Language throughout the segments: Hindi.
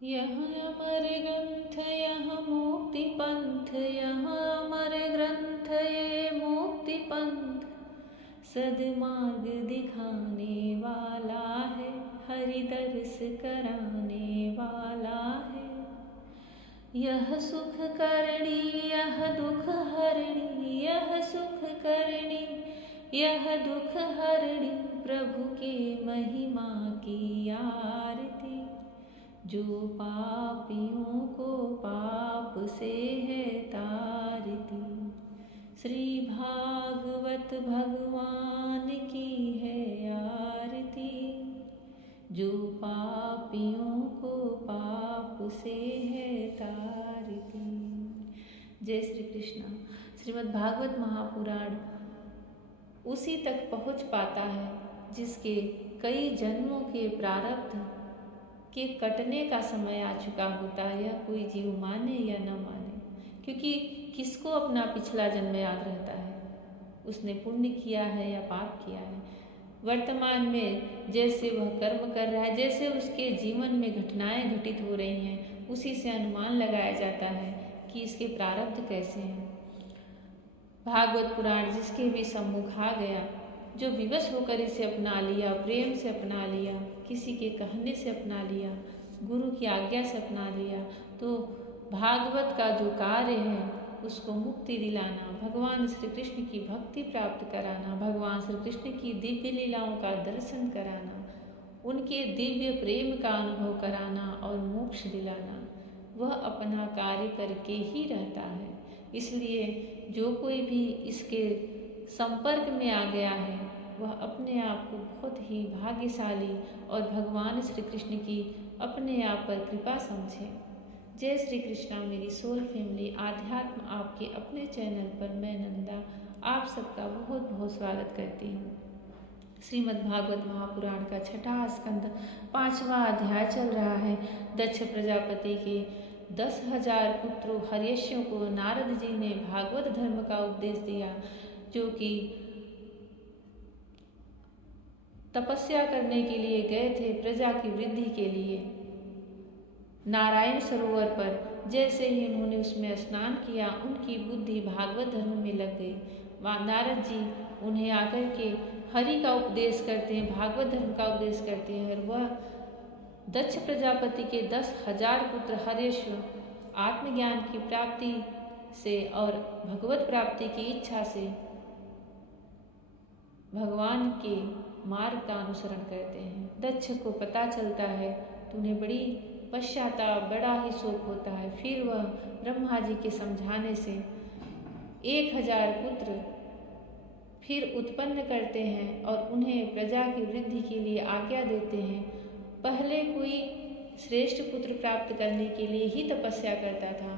यह अमर ग्रंथ यह मुक्ति पंथ, यह अमर ग्रंथ ये मुक्ति पंथ, सद्मार्ग दिखाने वाला है, हरि दर्श कराने वाला है। यह सुख करणी यह दुख हरणी, यह सुख करणी यह दुख हरणी, प्रभु के महिमा की आरती। जो पापियों को पाप से है तारती, श्री भागवत भगवान की है आरती। जो पापियों को पाप से है तारती। जय श्री कृष्ण। श्रीमद् भागवत महापुराण उसी तक पहुँच पाता है जिसके कई जन्मों के प्रारब्ध के कटने का समय आ चुका होता है, यह कोई जीव माने या न माने, क्योंकि किसको अपना पिछला जन्म याद रहता है, उसने पुण्य किया है या पाप किया है। वर्तमान में जैसे वह कर्म कर रहा है, जैसे उसके जीवन में घटनाएं घटित हो रही हैं, उसी से अनुमान लगाया जाता है कि इसके प्रारब्ध कैसे हैं। भागवत पुराण जिसके भी सम्मुख आ गया, जो विवश होकर इसे अपना लिया, प्रेम से अपना लिया, किसी के कहने से अपना लिया, गुरु की आज्ञा से अपना लिया, तो भागवत का जो कार्य है उसको मुक्ति दिलाना, भगवान श्री कृष्ण की भक्ति प्राप्त कराना, भगवान श्री कृष्ण की दिव्य लीलाओं का दर्शन कराना, उनके दिव्य प्रेम का अनुभव कराना और मोक्ष दिलाना, वह अपना कार्य करके ही रहता है। इसलिए जो कोई भी इसके संपर्क में आ गया है वह अपने आप को बहुत ही भाग्यशाली और भगवान श्री कृष्ण की अपने आप पर कृपा समझे। जय श्री कृष्णा मेरी सोल फैमिली, आध्यात्म आपके अपने चैनल पर मैं नंदा आप सबका बहुत बहुत स्वागत करती हूँ। श्रीमद् भागवत महापुराण का छठा स्कंद 5वां अध्याय चल रहा है। दक्ष प्रजापति के 10,000 पुत्रों हर्यश्यों को नारद जी ने भागवत धर्म का उपदेश दिया, जो कि तपस्या करने के लिए गए थे प्रजा की वृद्धि के लिए। नारायण सरोवर पर जैसे ही उन्होंने उसमें स्नान किया, उनकी बुद्धि भागवत धर्म में लग गई। नारद जी उन्हें आकर के हरि का उपदेश करते हैं, भागवत धर्म का उपदेश करते हैं, और वह दक्ष प्रजापति के 10,000 पुत्र हर्यश्व आत्मज्ञान की प्राप्ति से और भगवत प्राप्ति की इच्छा से भगवान के मार्ग का अनुसरण करते हैं। दक्ष को पता चलता है तो उन्हें बड़ी पश्चाताप, बड़ा ही शोक होता है। फिर वह ब्रह्मा जी के समझाने से 1,000 पुत्र फिर उत्पन्न करते हैं और उन्हें प्रजा की वृद्धि के लिए आज्ञा देते हैं। पहले कोई श्रेष्ठ पुत्र प्राप्त करने के लिए ही तपस्या करता था।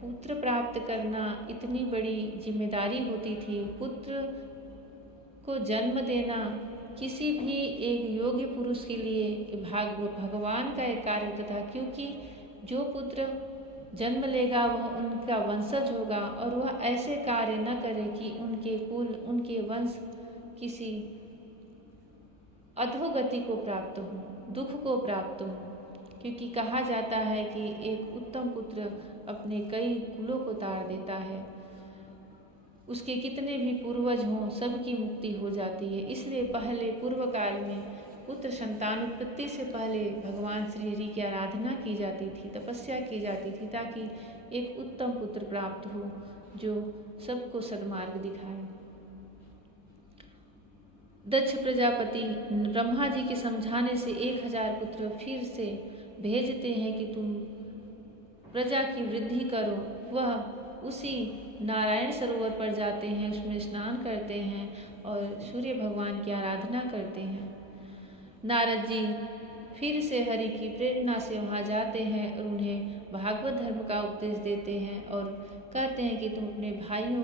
पुत्र प्राप्त करना इतनी बड़ी जिम्मेदारी होती थी। पुत्र को जन्म देना किसी भी एक योग्य पुरुष के लिए भगवान का एक कार्य था, क्योंकि जो पुत्र जन्म लेगा वह उनका वंशज होगा और वह ऐसे कार्य न करे कि उनके कुल, उनके वंश किसी अधोगति को प्राप्त हो, दुख को प्राप्त हो। क्योंकि कहा जाता है कि एक उत्तम पुत्र अपने कई कुलों को तार देता है, उसके कितने भी पूर्वज हों सबकी मुक्ति हो जाती है। इसलिए पहले पूर्व काल में पुत्र संतान उत्पत्ति से पहले भगवान श्री हरि की आराधना की जाती थी, तपस्या की जाती थी, ताकि एक उत्तम पुत्र प्राप्त हो जो सबको सद्मार्ग दिखाए। दक्ष प्रजापति ब्रह्मा जी के समझाने से 1,000 पुत्र फिर से भेजते हैं कि तुम प्रजा की वृद्धि करो। वह उसी नारायण सरोवर पर जाते हैं, उसमें स्नान करते हैं और सूर्य भगवान की आराधना करते हैं। नारद जी फिर से हरि की प्रेरणा से वहाँ जाते हैं और उन्हें भागवत धर्म का उपदेश देते हैं और कहते हैं कि तुम अपने भाइयों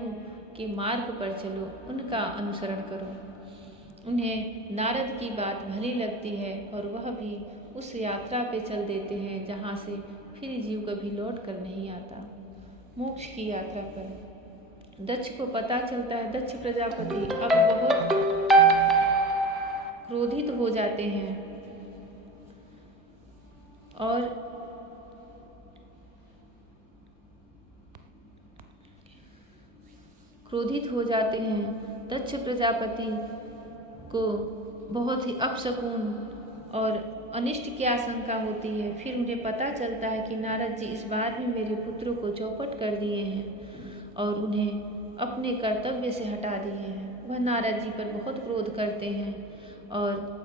के मार्ग पर चलो, उनका अनुसरण करो। उन्हें नारद की बात भली लगती है और वह भी उस यात्रा पे चल देते हैं जहाँ से फिर जीव कभी लौट कर नहीं आता। मोक्ष की यात्रा पर दक्ष को पता चलता है। दक्ष प्रजापति अब बहुत क्रोधित हो जाते हैं और क्रोधित हो जाते हैं। दक्ष प्रजापति को बहुत ही अपशकुन और अनिष्ट की आशंका होती है। फिर उन्हें पता चलता है कि नारद जी इस बार भी मेरे पुत्रों को चौपट कर दिए हैं और उन्हें अपने कर्तव्य से हटा दिए हैं। वह नारद जी पर बहुत क्रोध करते हैं और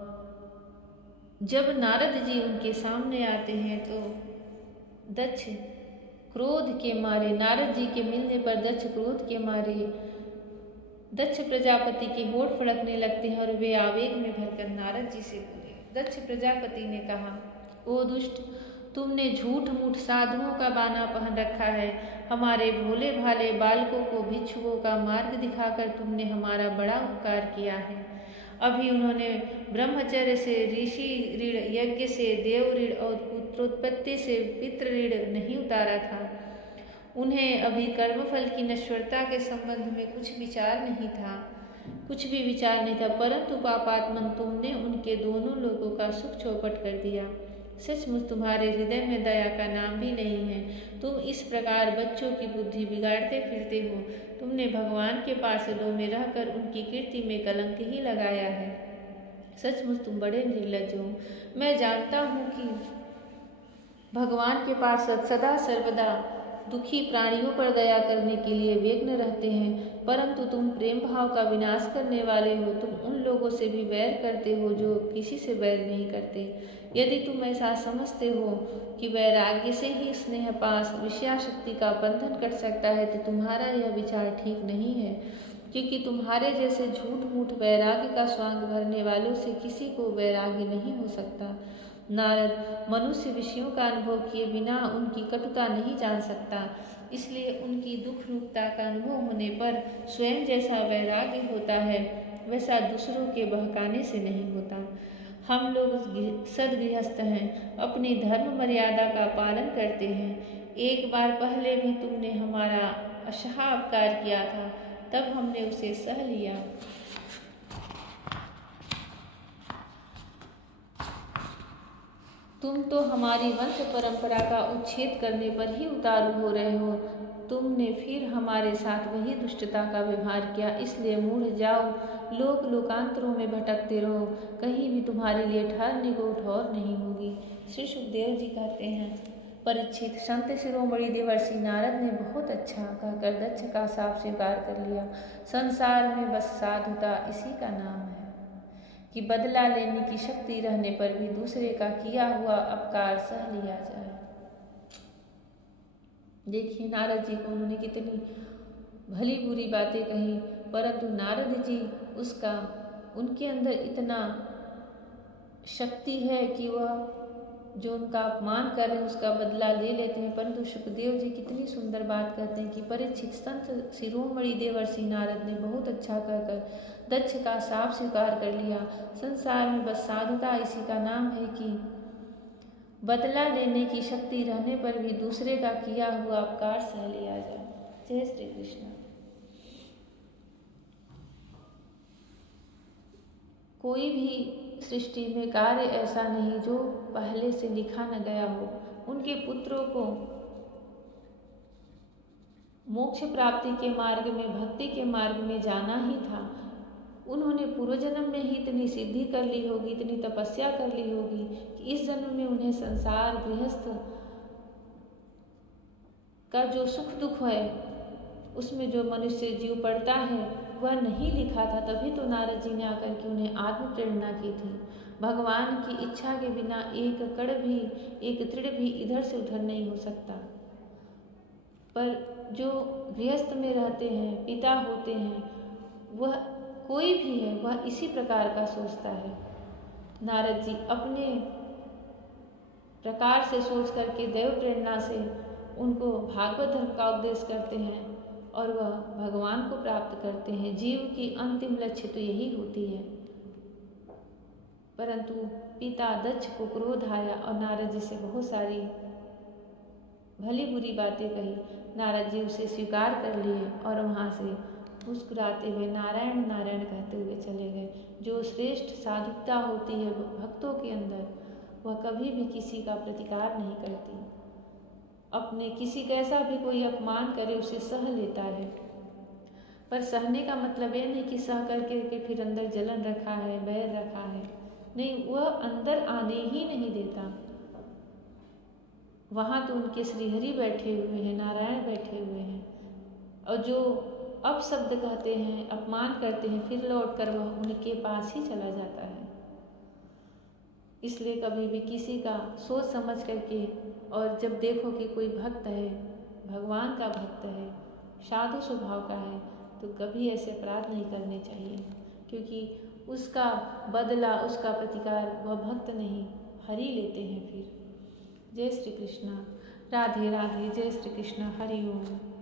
जब नारद जी उनके सामने आते हैं तो दक्ष क्रोध के मारे, नारद जी के मिलने पर दक्ष क्रोध के मारे दक्ष प्रजापति के होठ फड़कने लगते हैं और वे आवेग में भरकर नारद जी से बोले। दक्ष प्रजापति ने कहा, ओ दुष्ट, तुमने झूठ मूठ साधुओं का बाना पहन रखा है। हमारे भोले भाले बालकों को भिक्षुओं का मार्ग दिखाकर तुमने हमारा बड़ा उपकार किया है। अभी उन्होंने ब्रह्मचर्य से ऋषि ऋण, यज्ञ से देव ऋण और पुत्रोत्पत्ति से पितृ ऋण नहीं उतारा था। उन्हें अभी कर्मफल की नश्वरता के संबंध में कुछ विचार नहीं था, परंतु पापात्मन तुमने उनके दोनों लोगों का सुख चौपट कर दिया। सचमुच तुम्हारे हृदय में दया का नाम भी नहीं है। तुम इस प्रकार बच्चों की बुद्धि बिगाड़ते फिरते हो। तुमने भगवान के पार्षदों में रहकर उनकी कीर्ति में कलंक ही लगाया है। सचमुच तुम बड़े निर्लज्ज हो। मैं जानता हूँ कि भगवान के पार्षद सदा सर्वदा दुखी प्राणियों पर दया करने के लिए व्यग्र रहते हैं, परंतु तुम प्रेम भाव का विनाश करने वाले हो। तुम उन लोगों से भी वैर करते हो जो किसी से वैर नहीं करते। यदि तुम ऐसा समझते हो कि वैराग्य से ही स्नेह पास विषयाशक्ति का बंधन कट सकता है तो तुम्हारा यह विचार ठीक नहीं है, क्योंकि तुम्हारे जैसे झूठ मूठ वैराग्य का स्वांग भरने वालों से किसी को वैराग्य नहीं हो सकता। नारद, मनुष्य विषयों का अनुभव किए बिना उनकी कटुता नहीं जान सकता, इसलिए उनकी दुख रूपता का अनुभव होने पर स्वयं जैसा वैराग्य होता है वैसा दूसरों के बहकाने से नहीं होता। हम लोग सद्गृहस्थ हैं, अपनी धर्म मर्यादा का पालन करते हैं। एक बार पहले भी तुमने हमारा अशाह अपकार किया था, तब हमने उसे सह लिया। तुम तो हमारी वंश परंपरा का उच्छेद करने पर ही उतारू हो रहे हो। तुमने फिर हमारे साथ वही दुष्टता का व्यवहार किया, इसलिए मूढ़ जाओ, लोक लोकांतरों में भटकते रहो, कहीं भी तुम्हारे लिए ठहरने को ठौर नहीं होगी। श्री सुखदेव जी कहते हैं, परीक्षित, संत शिरोमणि देवर्षि नारद ने बहुत अच्छा कहकर दक्ष का साफ स्वीकार कर लिया। संसार में बस साधुता इसी का नाम है कि बदला लेने की शक्ति रहने पर भी दूसरे का किया हुआ अपकार सह लिया जाए। देखिए नारद जी को उन्होंने कितनी भली बुरी बातें कही, परंतु नारद जी उनके अंदर इतना शक्ति है कि वह जो उनका अपमान कर रहे हैं उसका बदला ले लेते हैं। परंतु सुखदेव जी कितनी सुंदर बात कहते हैं कि परीक्षित, संत शिरोमणि देवर्षि नारद ने बहुत अच्छा कहकर दक्ष का साफ स्वीकार कर लिया। संसार में बस साधुता इसी का नाम है कि बदला लेने की शक्ति रहने पर भी दूसरे का किया हुआ अपकार सह लिया जाए। जय श्री कृष्ण। कोई भी सृष्टि में कार्य ऐसा नहीं जो पहले से लिखा न गया हो। उनके पुत्रों को मोक्ष प्राप्ति के मार्ग में, भक्ति के मार्ग में जाना ही था। उन्होंने पूर्व जन्म में ही इतनी सिद्धि कर ली होगी, इतनी तपस्या कर ली होगी कि इस जन्म में उन्हें संसार गृहस्थ का जो सुख दुख है उसमें जो मनुष्य जीव पड़ता है वह नहीं लिखा था। तभी तो नारद जी ने आकर के उन्हें आत्म प्रेरणा की थी। भगवान की इच्छा के बिना एक कण भी, एक तृण भी इधर से उधर नहीं हो सकता। पर जो गृहस्थ में रहते हैं, पिता होते हैं, वह कोई भी है वह इसी प्रकार का सोचता है। नारद जी अपने प्रकार से सोच करके दैव प्रेरणा से उनको भागवत धर्म का उपदेश करते हैं और वह भगवान को प्राप्त करते हैं। जीव की अंतिम लक्ष्य तो यही होती है। परंतु पिता दक्ष को क्रोध आया और नारद जी से बहुत सारी भली बुरी बातें कही। नारद जी उसे स्वीकार कर लिए और वहाँ से मुस्कुराते हुए नारायण नारायण कहते हुए चले गए। जो श्रेष्ठ साधुता होती है भक्तों के अंदर, वह कभी भी किसी का प्रतिकार नहीं करती। अपने किसी कैसा भी कोई अपमान करे उसे सह लेता है। पर सहने का मतलब ये नहीं कि सह करके के फिर अंदर जलन रखा है, बैर रखा है। नहीं, वह अंदर आने ही नहीं देता। वहाँ तो उनके श्रीहरि बैठे हुए हैं, नारायण बैठे हुए हैं, और जो अपशब्द कहते हैं, अपमान करते हैं, फिर लौट कर वह उनके पास ही चला जाता है। इसलिए कभी भी किसी का सोच समझ करके, और जब देखो कि कोई भक्त है, भगवान का भक्त है, साधु स्वभाव का है, तो कभी ऐसे अपराध नहीं करने चाहिए, क्योंकि उसका बदला, उसका प्रतिकार वह भक्त नहीं, हरि लेते हैं फिर। जय श्री कृष्णा। राधे राधे। जय श्री कृष्ण। हरि ओम।